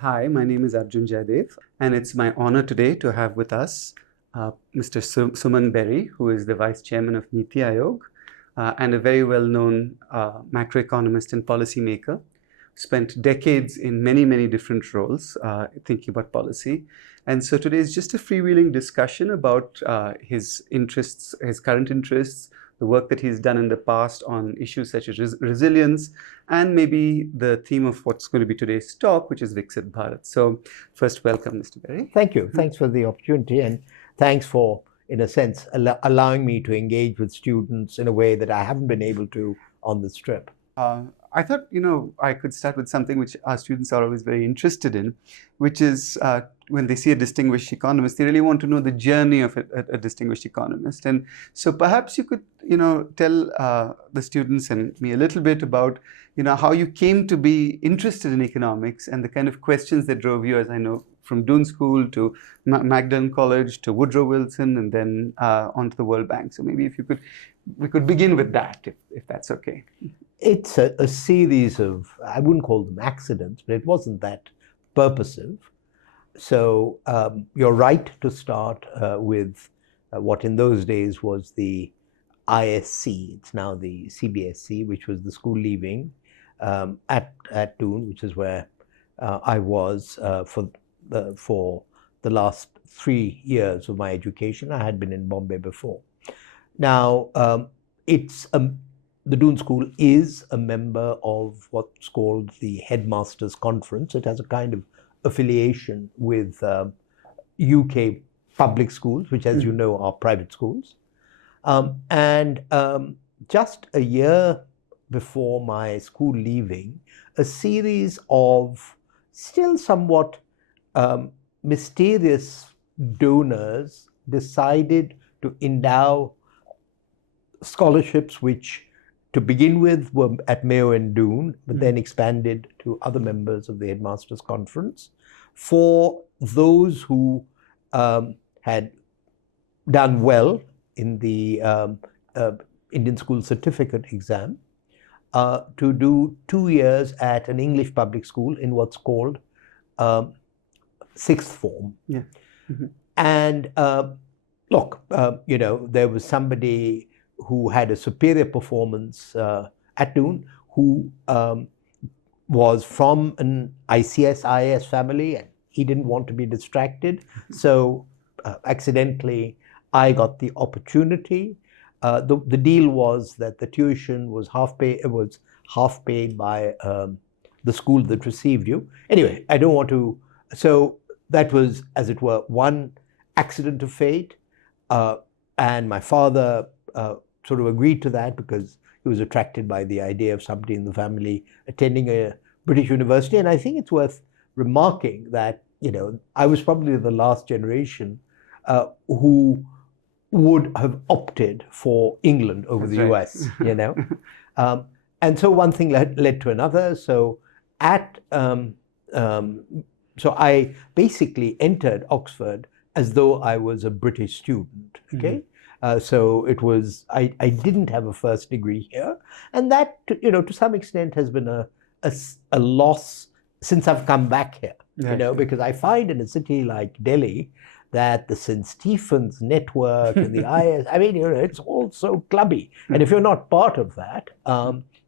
Hi, my name is Arjun Jayadev, and it's my honor today to have with us Mr. Suman Bery, who is the Vice Chairman of NITI Aayog and a very well-known macroeconomist and policymaker. Spent decades in many, many different roles thinking about policy. And so today is just a freewheeling discussion about his interests, his current interests, the work that he's done in the past on issues such as resilience, and maybe the theme of what's going to be today's talk, which is Viksit Bharat. So first, welcome, Mr. Bery. Thank you. Thanks for the opportunity, and thanks for, in a sense, allowing me to engage with students in a way that I haven't been able to on this trip. I thought, I could start with something which our students are always very interested in, which is when they see a distinguished economist, they really want to know the journey of a distinguished economist. And so perhaps you could, tell the students and me a little bit about, how you came to be interested in economics and the kind of questions that drove you, as I know, from Doon School to Magdalen College to Woodrow Wilson and then onto the World Bank. So maybe if we could begin with that, if that's okay. It's a series of, I wouldn't call them accidents, but it wasn't that purposive. So you're right to start with what in those days was the ISC. It's now the CBSC, which was the school leaving at Doon, which is where I was for the last 3 years of my education. I had been in Bombay before. Now, the Doon School is a member of what's called the Headmasters' Conference. It has a kind of affiliation with UK public schools, which, as you know, are private schools. Just a year before my school leaving, a series of still somewhat mysterious donors decided to endow scholarships which to begin with were at Mayo and Doon, but then expanded to other members of the Headmasters' Conference for those who had done well in the Indian School Certificate exam to do 2 years at an English public school in what's called sixth form. Yeah. And look, there was somebody who had a superior performance at Doon, who was from an ICS family, and he didn't want to be distracted. So accidentally, I got the opportunity. The deal was that the tuition was half paid by the school that received you. Anyway, I don't want to. So that was, as it were, one accident of fate, and my father sort of agreed to that because he was attracted by the idea of somebody in the family attending a British university. And I think it's worth remarking that, I was probably the last generation who would have opted for England over the US, and so one thing led to another. So so I basically entered Oxford as though I was a British student, okay? So it was, I didn't have a first degree here. And that, to some extent has been a loss since I've come back here, because I find in a city like Delhi that the St. Stephen's network and the IS, it's all so clubby. And if you're not part of that,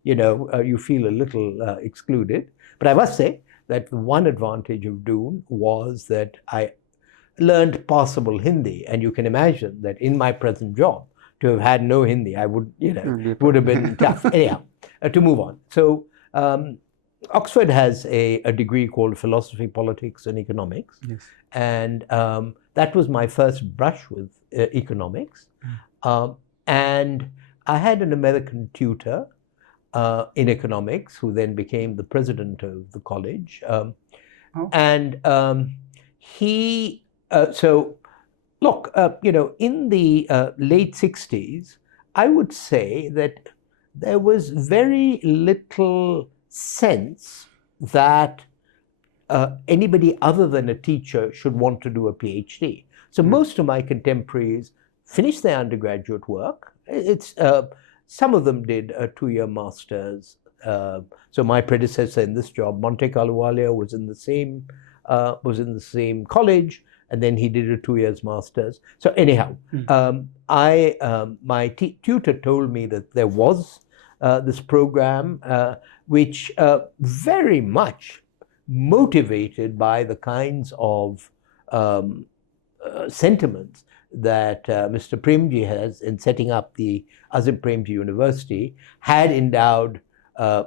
you feel a little excluded. But I must say that the one advantage of Doon was that I learned passable Hindi, and you can imagine that in my present job, to have had no Hindi, I would, would have been tough. Anyhow, to move on. So Oxford has a degree called Philosophy, Politics, and Economics, and that was my first brush with economics. And I had an American tutor in economics who then became the president of the college, and he. So, look, in the late 60s, I would say that there was very little sense that anybody other than a teacher should want to do a PhD. So most of my contemporaries finished their undergraduate work. Some of them did a 2-year master's, So my predecessor in this job, Monte Carlo, was in the same college, and then he did a 2 years master's. So anyhow, my tutor told me that there was this program, which very much motivated by the kinds of sentiments that Mr. Premji has in setting up the Azim Premji University, had endowed a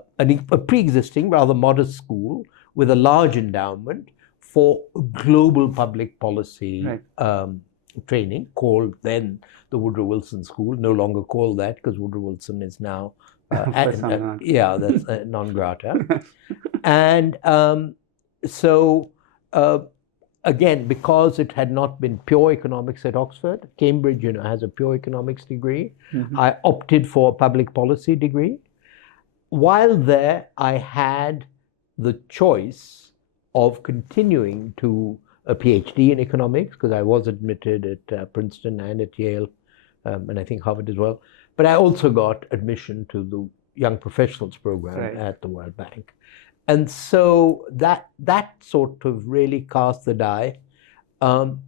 pre-existing, rather modest school with a large endowment for global public policy training, called then the Woodrow Wilson School, no longer called that because Woodrow Wilson is now, that's non grata. And so, again, because it had not been pure economics at Oxford, Cambridge, has a pure economics degree. I opted for a public policy degree. While there, I had the choice of continuing to a PhD in economics, because I was admitted at Princeton and at Yale, and I think Harvard as well. But I also got admission to the Young Professionals program at the World Bank. And so that sort of really cast the die. And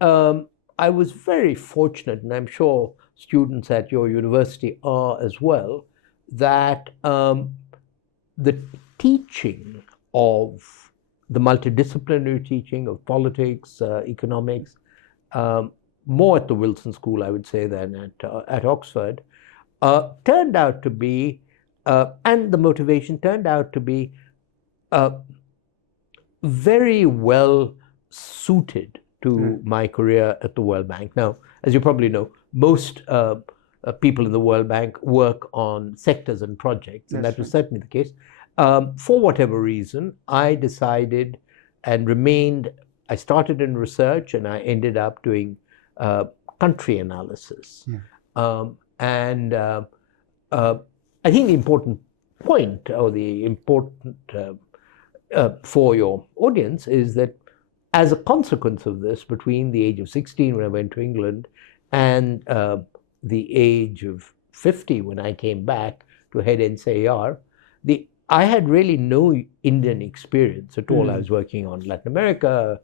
I was very fortunate, and I'm sure students at your university are as well, that the teaching of the multidisciplinary teaching of politics, economics, more at the Wilson School, I would say, than at Oxford, turned out to be, and the motivation turned out to be very well suited to my career at the World Bank. Now, as you probably know, most people in the World Bank work on sectors and projects, and that was certainly the case. For whatever reason, I decided and remained, I started in research and I ended up doing country analysis. And I think the important point, or the important for your audience, is that as a consequence of this, between the age of 16 when I went to England and the age of 50 when I came back to head NCAR, I had really no Indian experience at all. I was working on Latin America,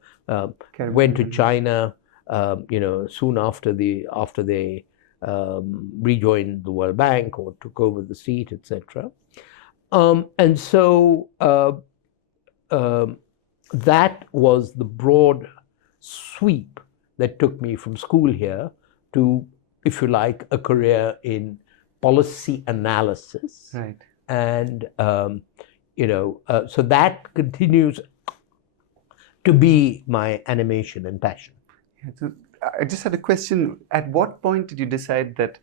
went to China, soon after they rejoined the World Bank or took over the seat, etc. And so that was the broad sweep that took me from school here to, if you like, a career in policy analysis. And, so that continues to be my animation and passion. So I just had a question. At what point did you decide that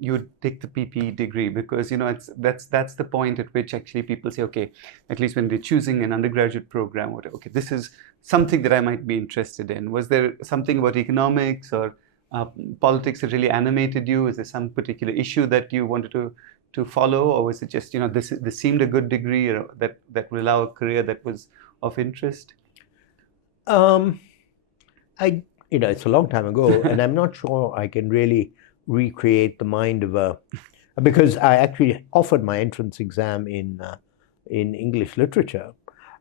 you would take the PP degree? Because, that's the point at which actually people say, okay, at least when they're choosing an undergraduate program, okay, this is something that I might be interested in. Was there something about economics or politics that really animated you? Is there some particular issue that you wanted to follow, or was it just, this seemed a good degree that would allow a career that was of interest? It's a long time ago, and I'm not sure I can really recreate the mind of because I actually offered my entrance exam in English literature.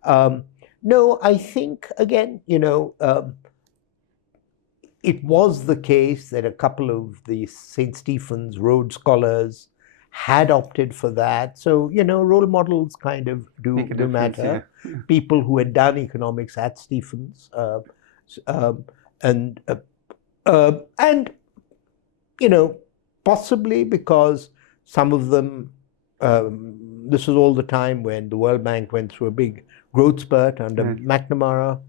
No, I think, again, it was the case that a couple of the St. Stephen's Rhodes Scholars had opted for that. So, role models kind of do matter. Yeah. People who had done economics at Stephens, and possibly because some of them, this was all the time when the World Bank went through a big growth spurt under McNamara.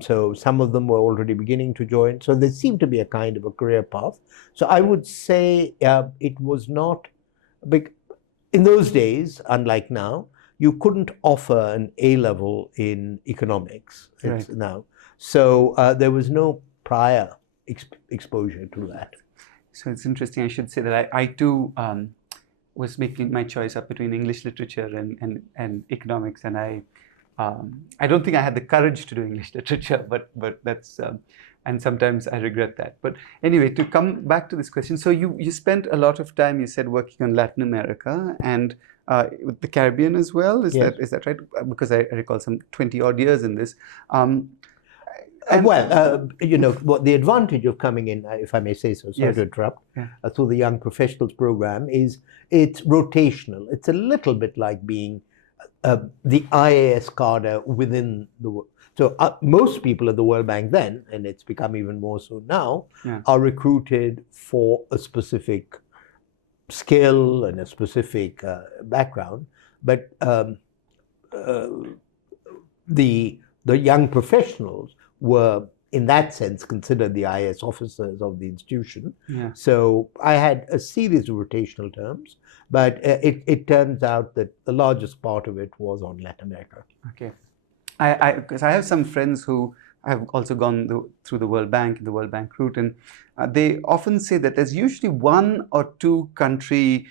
So some of them were already beginning to join. So there seemed to be a kind of a career path. So I would say it was not big. In those days, unlike now, you couldn't offer an A-level in economics now. So there was no prior exposure to that. So it's interesting. I should say that I too was making my choice up between English literature and economics, and I I don't think I had the courage to do English literature, but that's and sometimes I regret that. But anyway, to come back to this question, so you spent a lot of time, you said, working on Latin America and with the Caribbean as well. Is Yes. that right? Because I recall some 20 odd years in this. What the advantage of coming in, if I may say so, sorry Yes. to interrupt, Yeah. through the Young Professionals Program is it's rotational. It's a little bit like being the IAS cadre within the world. So most people at the World Bank then, and it's become even more so now, Yeah. are recruited for a specific skill and a specific background. But the young professionals were, in that sense, considered the IAS officers of the institution. Yeah. So I had a series of rotational terms, but it turns out that the largest part of it was on Latin America. Okay. Because I have some friends who have also gone through the World Bank, the World Bank route, and they often say that there's usually one or two country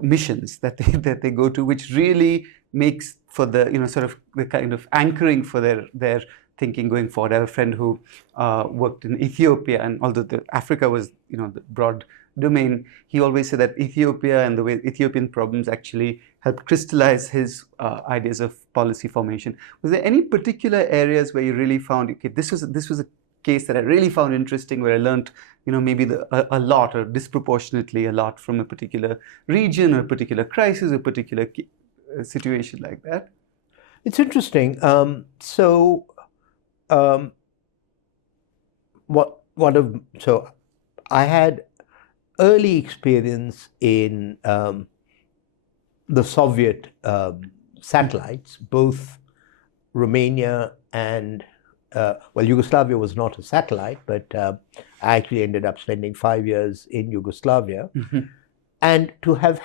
missions that they go to, which really makes for the sort of the kind of anchoring for their thinking going forward. I have a friend who worked in Ethiopia, and although Africa was the broad domain, he always said that Ethiopia and the way Ethiopian problems actually helped crystallize his ideas of policy formation. Was there any particular areas where you really found, okay, this was a case that I really found interesting, where I learned maybe a lot or disproportionately a lot from a particular region or a particular crisis or a particular situation like that? It's interesting. So I had early experience in the Soviet satellites, both Romania and Yugoslavia was not a satellite, but I actually ended up spending 5 years in Yugoslavia. Mm-hmm. And to have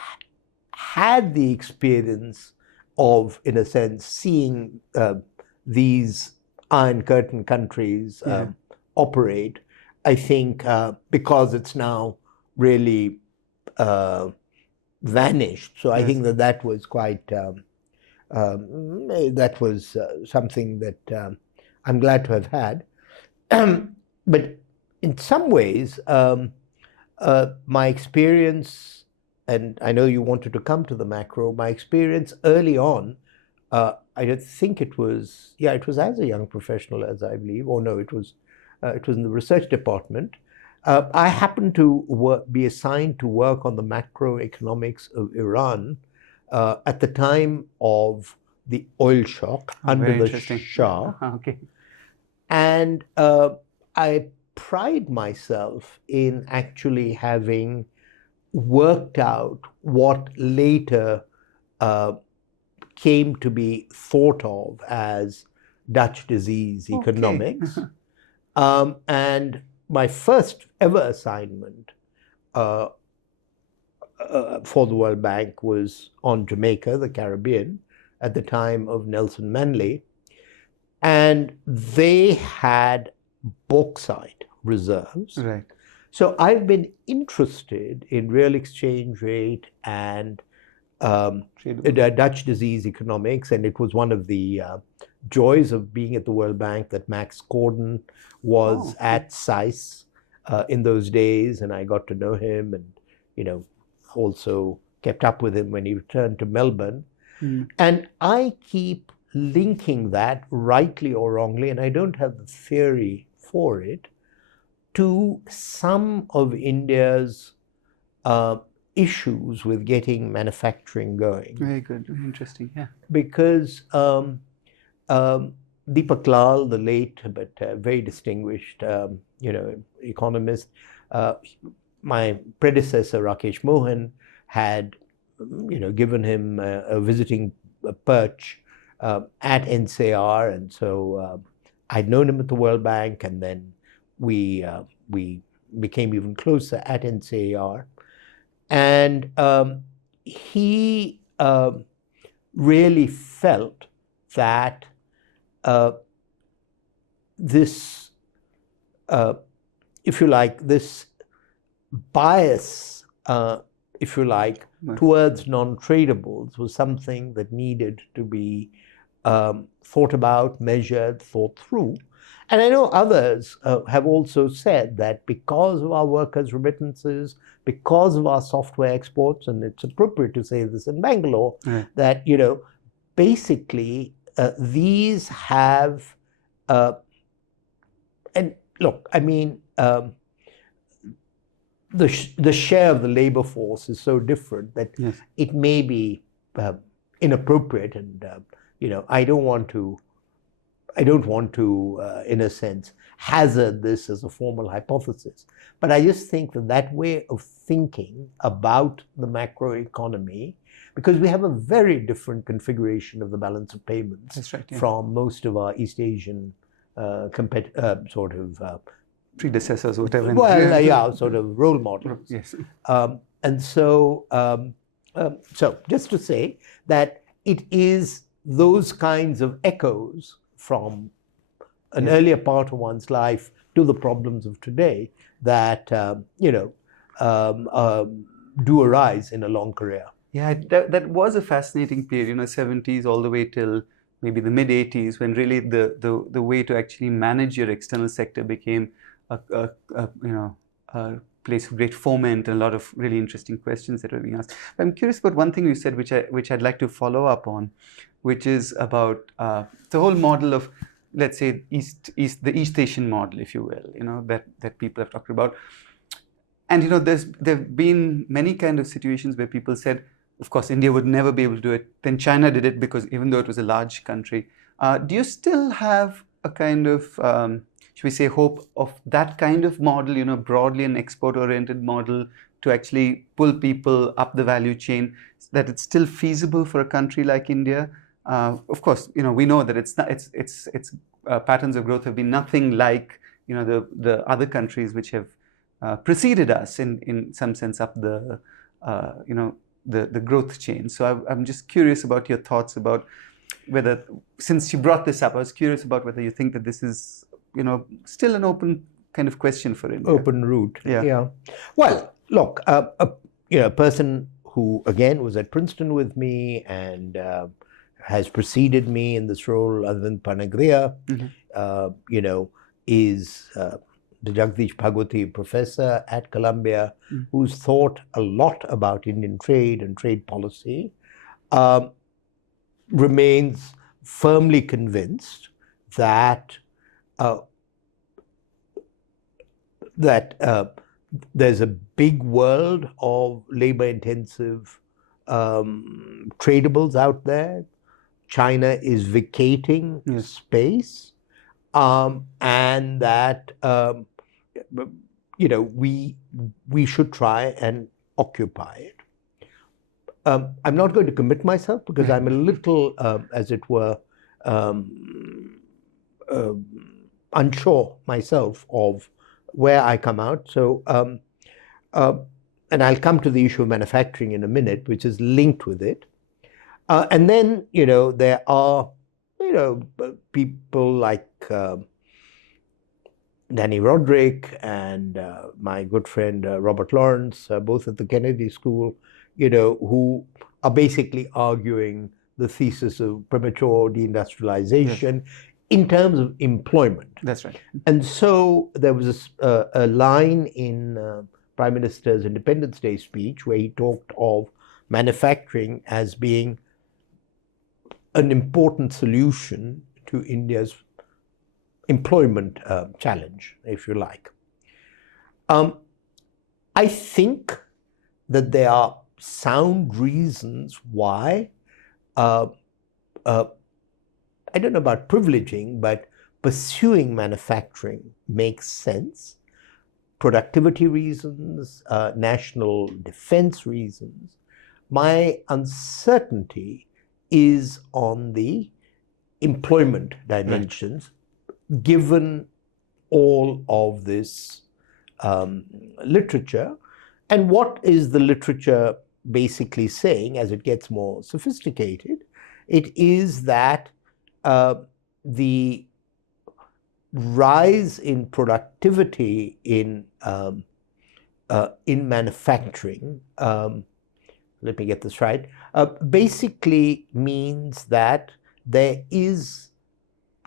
had the experience of, in a sense, seeing these Iron Curtain countries operate, I think because it's now really vanished. So I think that was quite, that was something that I'm glad to have had. But in some ways, my experience, and I know you wanted to come to the macro, my experience early on, I don't think it was as a young professional, as I believe, or no, it was in the research department. I happened to be assigned to work on the macroeconomics of Iran at the time of the oil shock under the Shah. Okay. And I pride myself in actually having worked out what later came to be thought of as Dutch disease economics. And my first ever assignment for the World Bank was on Jamaica, the Caribbean, at the time of Nelson Manley. And they had bauxite reserves. Right. So I've been interested in real exchange rate and Dutch disease economics, and it was one of the joys of being at the World Bank that Max Corden was at SAIS in those days, and I got to know him, and also kept up with him when he returned to Melbourne. And I keep linking that, rightly or wrongly, and I don't have the theory for it, to some of India's issues with getting manufacturing going. Very good, very interesting, yeah. Because Deepak Lal, the late but very distinguished economist, my predecessor Rakesh Mohan had given him a visiting perch at NCR, and so I'd known him at the World Bank, and then we became even closer at NCR. And he really felt that this, if you like, this bias, if you like, towards non-tradables was something that needed to be thought about, measured, thought through. And I know others have also said that because of our workers' remittances, because of our software exports, and it's appropriate to say this in Bangalore, that, basically these have, and look, I mean, the share of the labor force is so different that it may be inappropriate, and I don't want to, in a sense, hazard this as a formal hypothesis. But I just think that way of thinking about the macroeconomy, because we have a very different configuration of the balance of payments from most of our East Asian predecessors, whatever. Well, sort of role models. Yes. And so, so just to say that it is those kinds of echoes from an earlier part of one's life to the problems of today that do arise in a long career. Yeah, that was a fascinating period, 70s all the way till maybe the mid 80s, when really the way to actually manage your external sector became a place of great foment and a lot of really interesting questions that were being asked. But I'm curious about one thing you said, which I'd like to follow up on, which is about the whole model of, let's say, the East Asian model, if you will, that people have talked about. And there've been many kind of situations where people said, of course, India would never be able to do it. Then China did it because even though it was a large country. Do you still have a kind of, should we say, hope of that kind of model, broadly an export-oriented model to actually pull people up the value chain, that it's still feasible for a country like India? Of course, we know that its patterns of growth have been nothing like, the other countries which have preceded us in some sense up the, the growth chain. So I'm just curious about your thoughts about whether, since you brought this up, I was curious about whether you think that this is, still an open kind of question for India. Open route. Yeah. Well, look, a person who, again, was at Princeton with me and has preceded me in this role, Arvind Panagriya, is the Jagdish Bhagwati professor at Columbia, who's thought a lot about Indian trade and trade policy, remains firmly convinced that there's a big world of labor-intensive tradables out there. China is vacating space, and that we should try and occupy it. I'm not going to commit myself because I'm a little, as it were, unsure myself of where I come out. So, and I'll come to the issue of manufacturing in a minute, which is linked with it. And then, there are, people like Danny Roderick and my good friend Robert Lawrence, both at the Kennedy School, who are basically arguing the thesis of premature deindustrialization in terms of employment. That's right. And so there was a line in Prime Minister's Independence Day speech where he talked of manufacturing as being an important solution to India's employment challenge, if you like. I think that there are sound reasons why, I don't know about privileging, but pursuing manufacturing makes sense. Productivity reasons, national defense reasons. My uncertainty is on the employment dimensions, given all of this literature. And what is the literature basically saying as it gets more sophisticated? It is that the rise in productivity in manufacturing, let me get this right, basically means that there is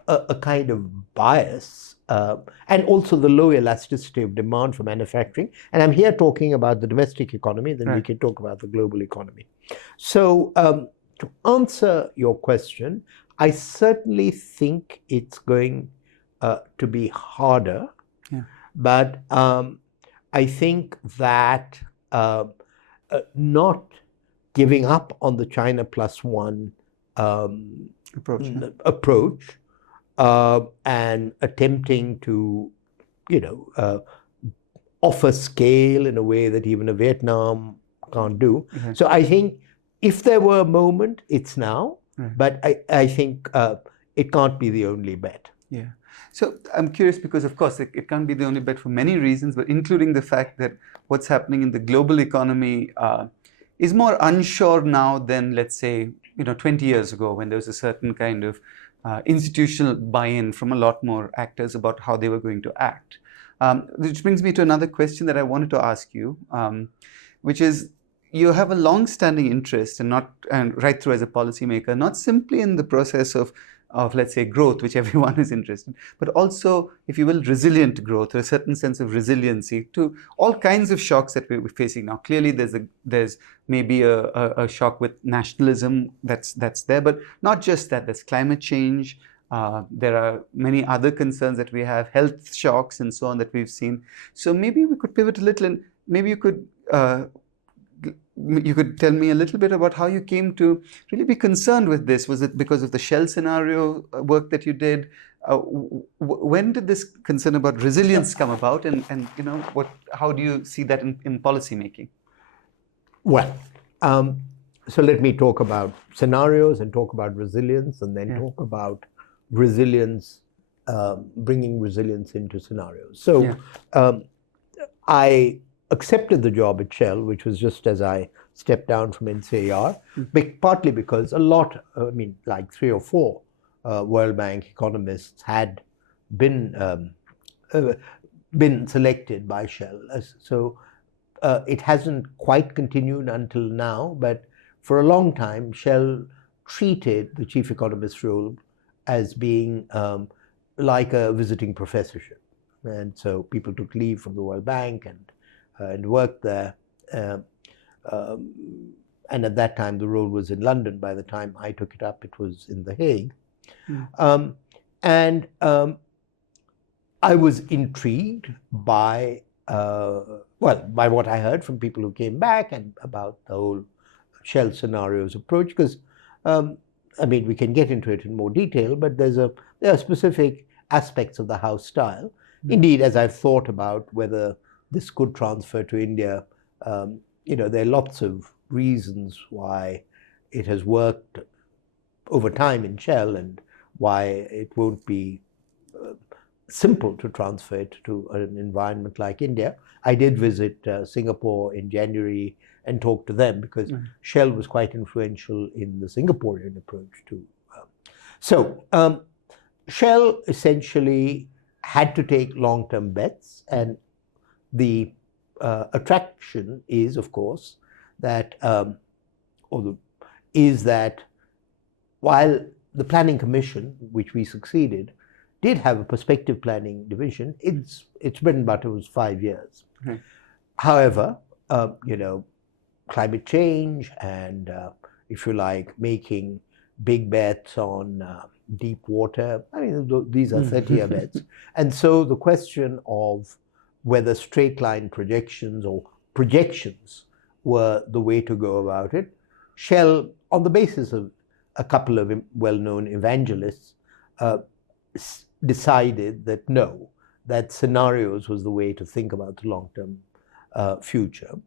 a kind of bias, and also the low elasticity of demand for manufacturing. And I'm here talking about the domestic economy, then we can talk about the global economy. So to answer your question, I certainly think it's going to be harder, but I think that not giving up on the China plus one approach and attempting to, offer scale in a way that even a Vietnam can't do. So I think if there were a moment, it's now, but I think it can't be the only bet. Yeah. So I'm curious because, of course, it can't be the only bet for many reasons, but including the fact that what's happening in the global economy is more unsure now than, let's say, 20 years ago, when there was a certain kind of institutional buy-in from a lot more actors about how they were going to act. Which brings me to another question that I wanted to ask you, which is, you have a long-standing interest and right through as a policymaker, not simply in the process of let's say growth, which everyone is interested in, but also, if you will, resilient growth, or a certain sense of resiliency to all kinds of shocks that we're facing now. Clearly, there's maybe a shock with nationalism that's there, but not just that. There's climate change. There are many other concerns that we have, health shocks and so on that we've seen. So maybe we could pivot a little, and maybe you could tell me a little bit about how you came to really be concerned with this. Was it because of the Shell scenario work that you did? When did this concern about resilience come about, and how do you see that in policy making? Well, so let me talk about scenarios and talk about resilience, and then talk about resilience, bringing resilience into scenarios. So I accepted the job at Shell, which was just as I stepped down from NCAR, partly because like 3 or 4 World Bank economists had been selected by Shell. So it hasn't quite continued until now, but for a long time, Shell treated the chief economist role as being like a visiting professorship. And so people took leave from the World Bank and worked there. And at that time, the role was in London. By the time I took it up, it was in The Hague. And I was intrigued by what I heard from people who came back and about the whole Shell scenarios approach, because we can get into it in more detail, but there are specific aspects of the house style. Indeed, as I've thought about whether this could transfer to India, there are lots of reasons why it has worked over time in Shell and why it won't be simple to transfer it to an environment like India. I did visit Singapore in January and talk to them, because Shell was quite influential in the Singaporean approach too. So Shell essentially had to take long-term bets, and the attraction is, of course, that while the Planning Commission, which we succeeded, did have a perspective planning division, its bread and butter was 5 years. However, climate change and, if you like, making big bets on deep water, these are 30-year bets. And so the question of whether straight line projections or projections were the way to go about it, Shell, on the basis of a couple of well-known evangelists, decided that no, that scenarios was the way to think about the long-term future.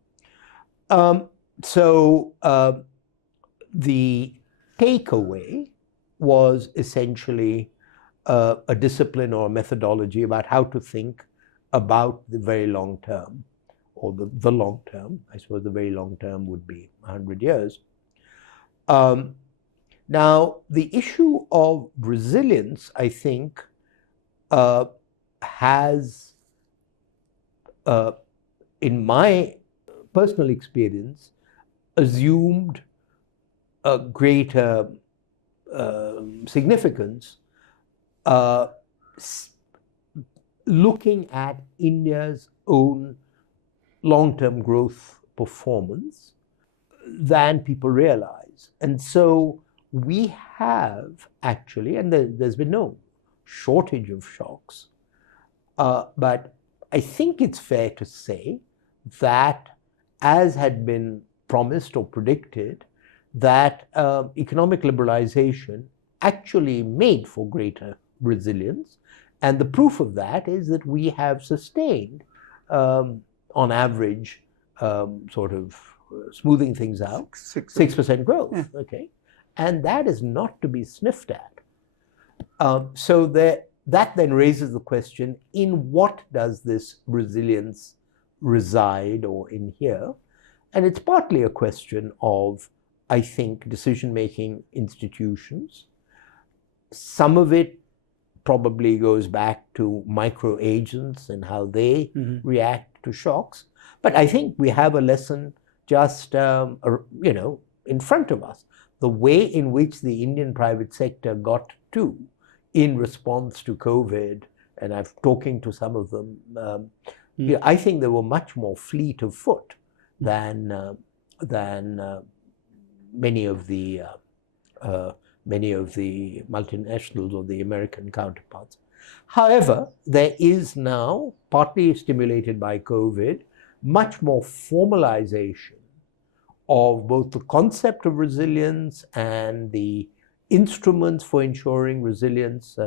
So the takeaway was essentially a discipline or a methodology about how to think about the very long term, or the long term. I suppose the very long term would be 100 years. Now, the issue of resilience, I think, has, in my personal experience, assumed a greater significance uh, looking at India's own long-term growth performance than people realize. And so we have actually, and there's been no shortage of shocks, but I think it's fair to say that, as had been promised or predicted, that economic liberalization actually made for greater resilience. And the proof of that is that we have sustained, on average, sort of smoothing things out, 6% growth. Yeah. Okay, and that is not to be sniffed at. So that then raises the question: in what does this resilience reside or inhere? And it's partly a question of, I think, decision-making institutions. Some of it probably goes back to micro agents and how they react to shocks. But I think we have a lesson just, in front of us. The way in which the Indian private sector got to in response to COVID, and I've talking to some of them, I think they were much more fleet of foot than many of the multinationals or the American counterparts. However, there is now, partly stimulated by COVID, much more formalization of both the concept of resilience and the instruments for ensuring resilience.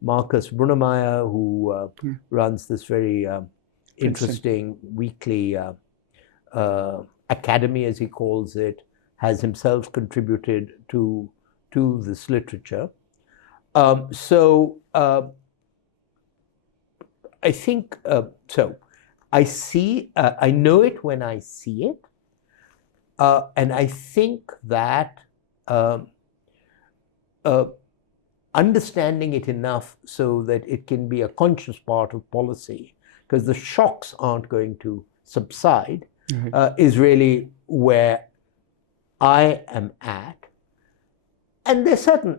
Marcus Brunemeyer, who runs this very interesting weekly academy, as he calls it, has himself contributed to this literature. I think, I see, I know it when I see it, and I think that understanding it enough so that it can be a conscious part of policy, because the shocks aren't going to subside, is really where I am at. And there's certain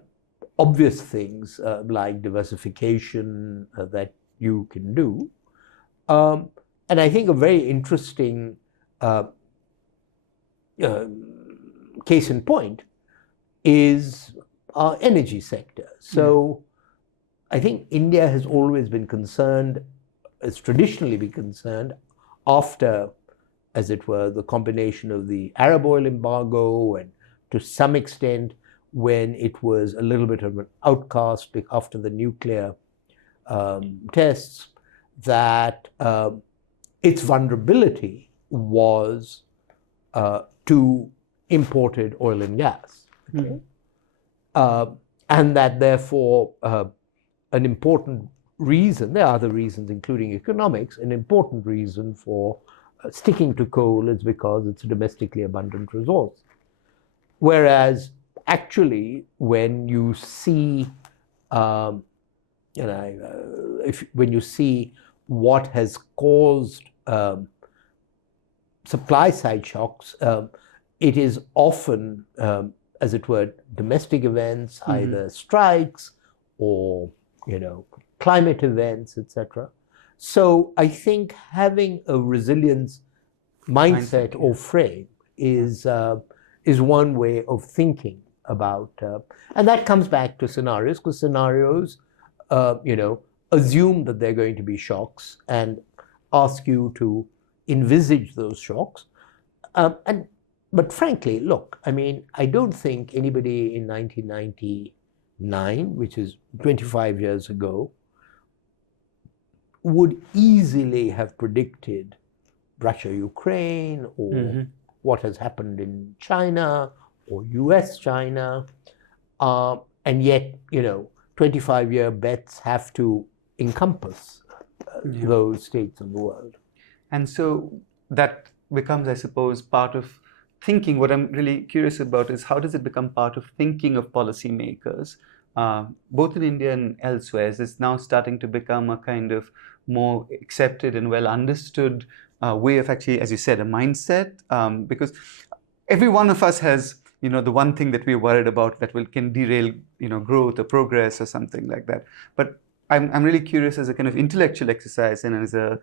obvious things like diversification that you can do. And I think a very interesting case in point is our energy sector. So I think India has always been concerned, has traditionally been concerned, after, as it were, the combination of the Arab oil embargo and to some extent when it was a little bit of an outcast after the nuclear tests, that its vulnerability was to imported oil and gas. Okay? And that therefore an important reason, there are other reasons including economics, an important reason for sticking to coal is because it's a domestically abundant resource. Whereas actually when you see, when you see what has caused supply side shocks, it is often, as it were, domestic events, either strikes or, climate events, etc. So I think having a resilience mindset or frame is one way of thinking about, and that comes back to scenarios, because scenarios, assume that there are going to be shocks and ask you to envisage those shocks. But frankly, look, I don't think anybody in 1999, which is 25 years ago, would easily have predicted Russia-Ukraine or what has happened in China or US-China. And yet, 25-year bets have to encompass those states of the world. And so that becomes, I suppose, part of thinking. What I'm really curious about is how does it become part of thinking of policymakers, both in India and elsewhere? Is this now starting to become a kind of more accepted and well understood way of actually, as you said, a mindset? Because every one of us has the one thing that we're worried about that can derail, growth or progress or something like that. But I'm really curious, as a kind of intellectual exercise and as a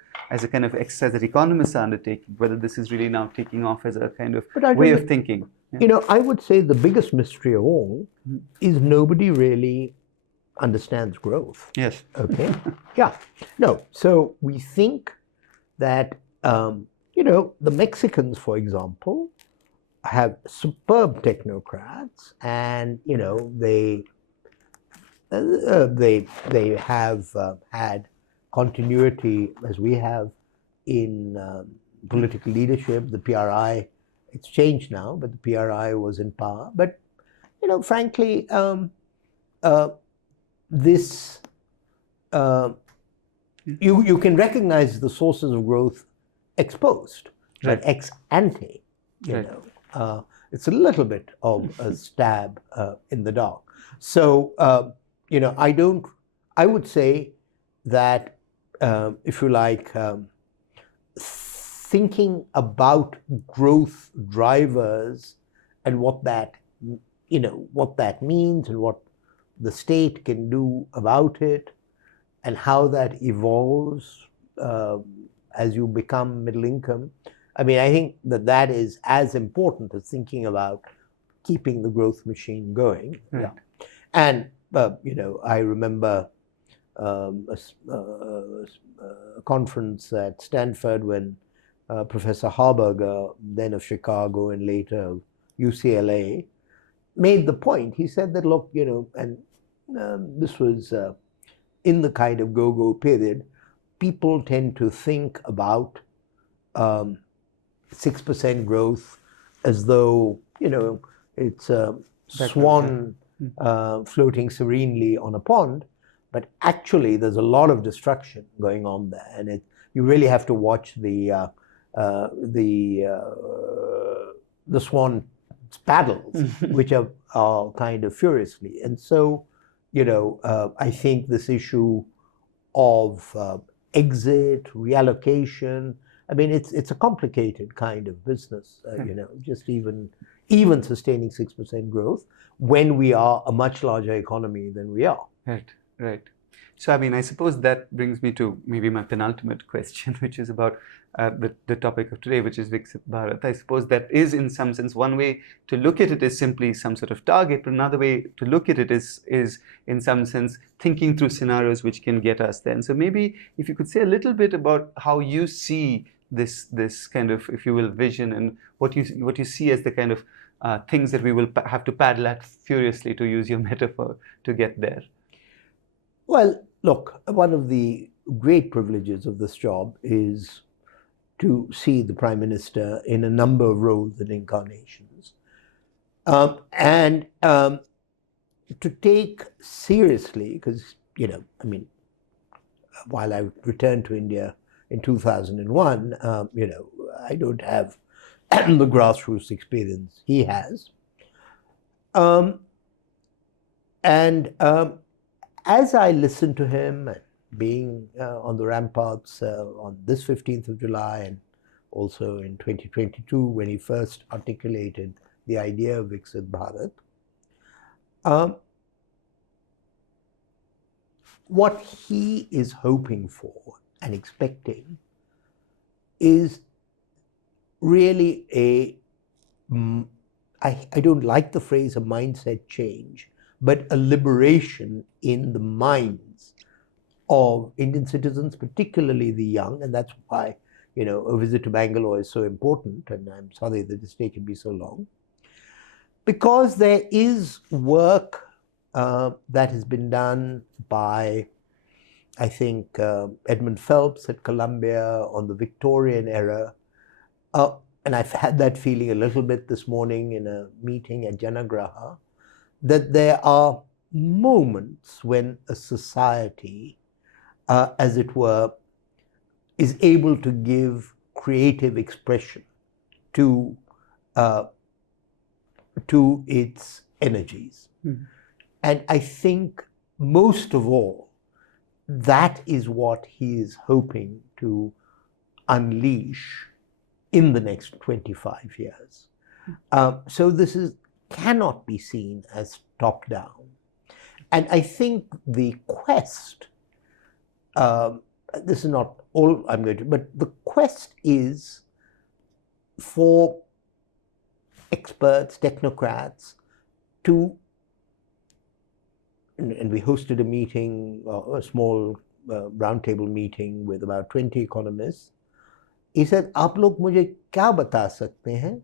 kind of exercise that economists are undertaking, whether this is really now taking off as a kind of way of thinking. Yeah. I would say the biggest mystery of all is nobody really understands growth. Yes. Okay. Yeah. No. So we think that the Mexicans, for example, have superb technocrats, and they have had continuity, as we have, in political leadership. The PRI, it's changed now, but the PRI was in power. But frankly, this you can recognize the sources of growth ex post, right. But ex ante, right. It's a little bit of a stab in the dark. So I would say that if you like, thinking about growth drivers and what that means and what the state can do about it and how that evolves as you become middle income. I mean, I think that is as important as thinking about keeping the growth machine going. Right. Yeah. And I remember a conference at Stanford when Professor Harburger, then of Chicago and later of UCLA, made the point. He said that, look, and this was in the kind of go-go period, people tend to think about 6% growth as though, it's a swan floating serenely on a pond, but actually there's a lot of destruction going on there, and you really have to watch the swan paddles, which are kind of furiously. And so, I think this issue of exit, reallocation, I mean, it's a complicated kind of business, just even sustaining 6% growth when we are a much larger economy than we are. Right. So, I mean, I suppose that brings me to maybe my penultimate question, which is about the topic of today, which is Viksit Bharat. I suppose that is, in some sense, one way to look at it is simply some sort of target, but another way to look at it is in some sense, thinking through scenarios which can get us there. And so maybe if you could say a little bit about how you see this kind of, if you will, vision, and what you see as the kind of things that we will have to paddle at furiously, to use your metaphor, to get there. Well, look, one of the great privileges of this job is to see the Prime Minister in a number of roles and incarnations. And to take seriously, because, I mean, while I returned to India in 2001, I don't have the grassroots experience he has. As I listened to him, being on the ramparts on this 15th of July and also in 2022 when he first articulated the idea of Viksit Bharat, what he is hoping for and expecting is really I don't like the phrase a mindset change, but a liberation in the minds of Indian citizens, particularly the young. And that's why, a visit to Bangalore is so important. And I'm sorry that it's taken me so long. Because there is work that has been done by, I think, Edmund Phelps at Columbia on the Victorian era. And I've had that feeling a little bit this morning in a meeting at Janagraha, that there are moments when a society, as it were, is able to give creative expression to its energies. Mm-hmm. And I think most of all, that is what he is hoping to unleash in the next 25 years. So this is cannot be seen as top-down. And I think the quest, this is not all I'm going to, but the quest is for experts, technocrats, to, and we hosted a meeting, a small roundtable meeting with about 20 economists. He said, आप लोग मुझे क्या बता सकते हैं,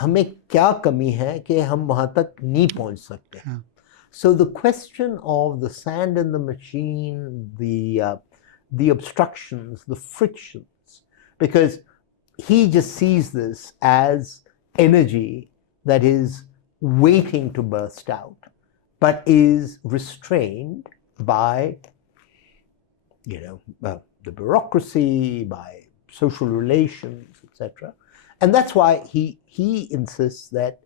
हमें क्या कमी है कि हम वहाँ तक नहीं पहुँच सकते हैं. So the question of the sand in the machine, the obstructions, the frictions, because he just sees this as energy that is waiting to burst out, but is restrained by, the bureaucracy, by social relations, etc. And that's why he insists that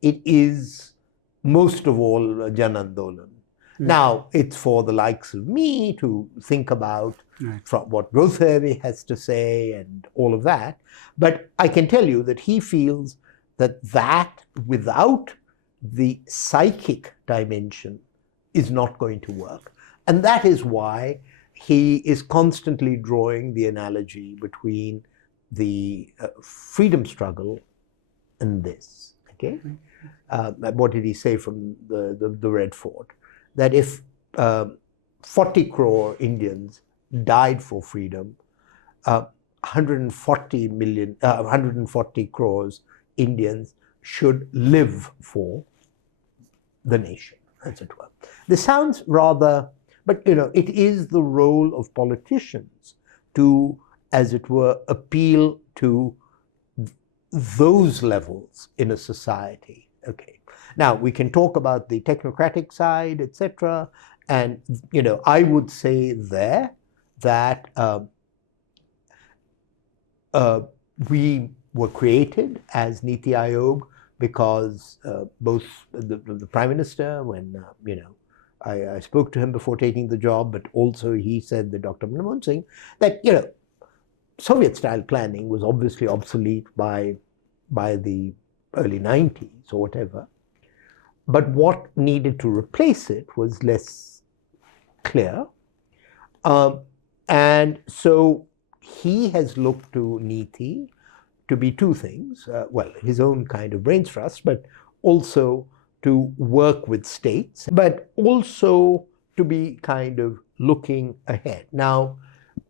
it is most of all a Jan Andolan. Now, it's for the likes of me to think about from what growth theory has to say and all of that. But I can tell you that he feels that without the psychic dimension is not going to work. And that is why he is constantly drawing the analogy between the freedom struggle and this. Okay? What did he say from the Red Fort? That if 40 crore Indians died for freedom, 140 crores Indians should live for the nation, as it were. This sounds rather, but it is the role of politicians to, as it were, appeal to those levels in a society. Okay. Now, we can talk about the technocratic side, etc. And, I would say there that we were created as NITI Aayog because both the Prime Minister, when, I spoke to him before taking the job, but also he said, that Dr. Manmohan Singh, that, Soviet-style planning was obviously obsolete by the early 90s or whatever. But what needed to replace it was less clear. And so he has looked to NITI to be two things. His own kind of brain trust, but also to work with states, but also to be kind of looking ahead. Now,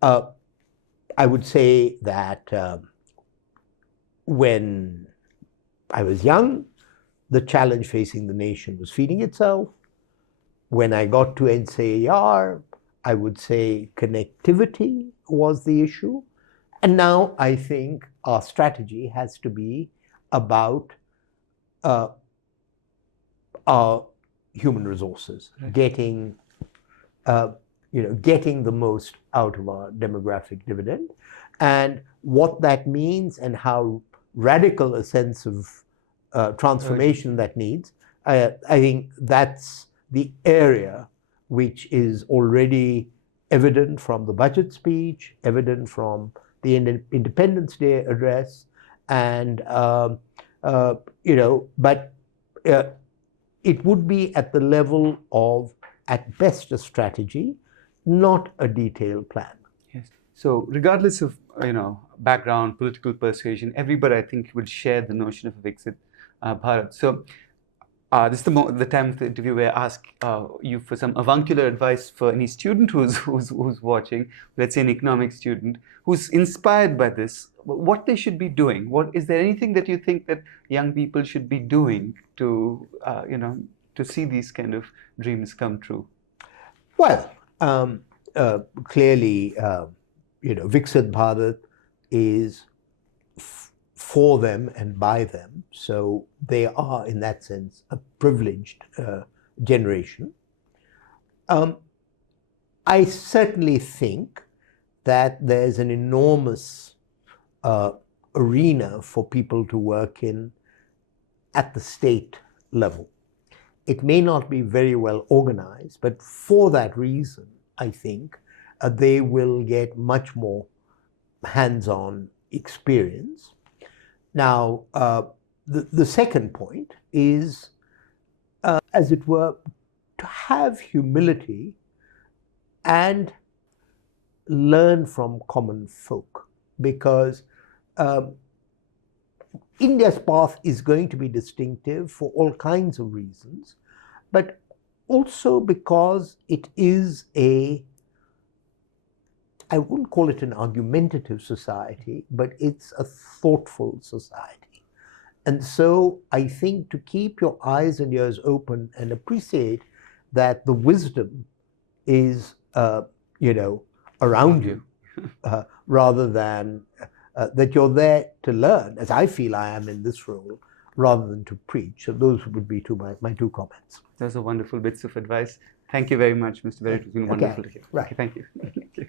I would say that when I was young, the challenge facing the nation was feeding itself. When I got to NCAR, I would say connectivity was the issue. And now I think our strategy has to be about our human resources, getting the most out of our demographic dividend. And what that means and how radical a sense of transformation that needs, I think that's the area which is already evident from the budget speech, evident from the Independence Day address, and but it would be at the level of, at best, a strategy, not a detailed plan. Yes. So regardless of background, political persuasion, everybody I think would share the notion of Viksit Bharat. So this is the time of the interview where I ask you for some avuncular advice for any student who's watching, let's say an economics student, who's inspired by this, what they should be doing. Is there anything that you think that young people should be doing to to see these kind of dreams come true? Well, clearly, Viksit Bharat is for them and by them. So they are, in that sense, a privileged generation. I certainly think that there's an enormous arena for people to work in at the state level. It may not be very well organized, but for that reason, I think they will get much more hands-on experience. Now, the second point is, as it were, to have humility and learn from common folk, because India's path is going to be distinctive for all kinds of reasons, but also because it is I wouldn't call it an argumentative society, but it's a thoughtful society. And so I think to keep your eyes and ears open and appreciate that the wisdom is, around you, rather than that you're there to learn, as I feel I am in this role, rather than to preach. So those would be my two comments. Those are wonderful bits of advice. Thank you very much, Mr. Bharat. It's been wonderful to hear. Right. Okay, thank you.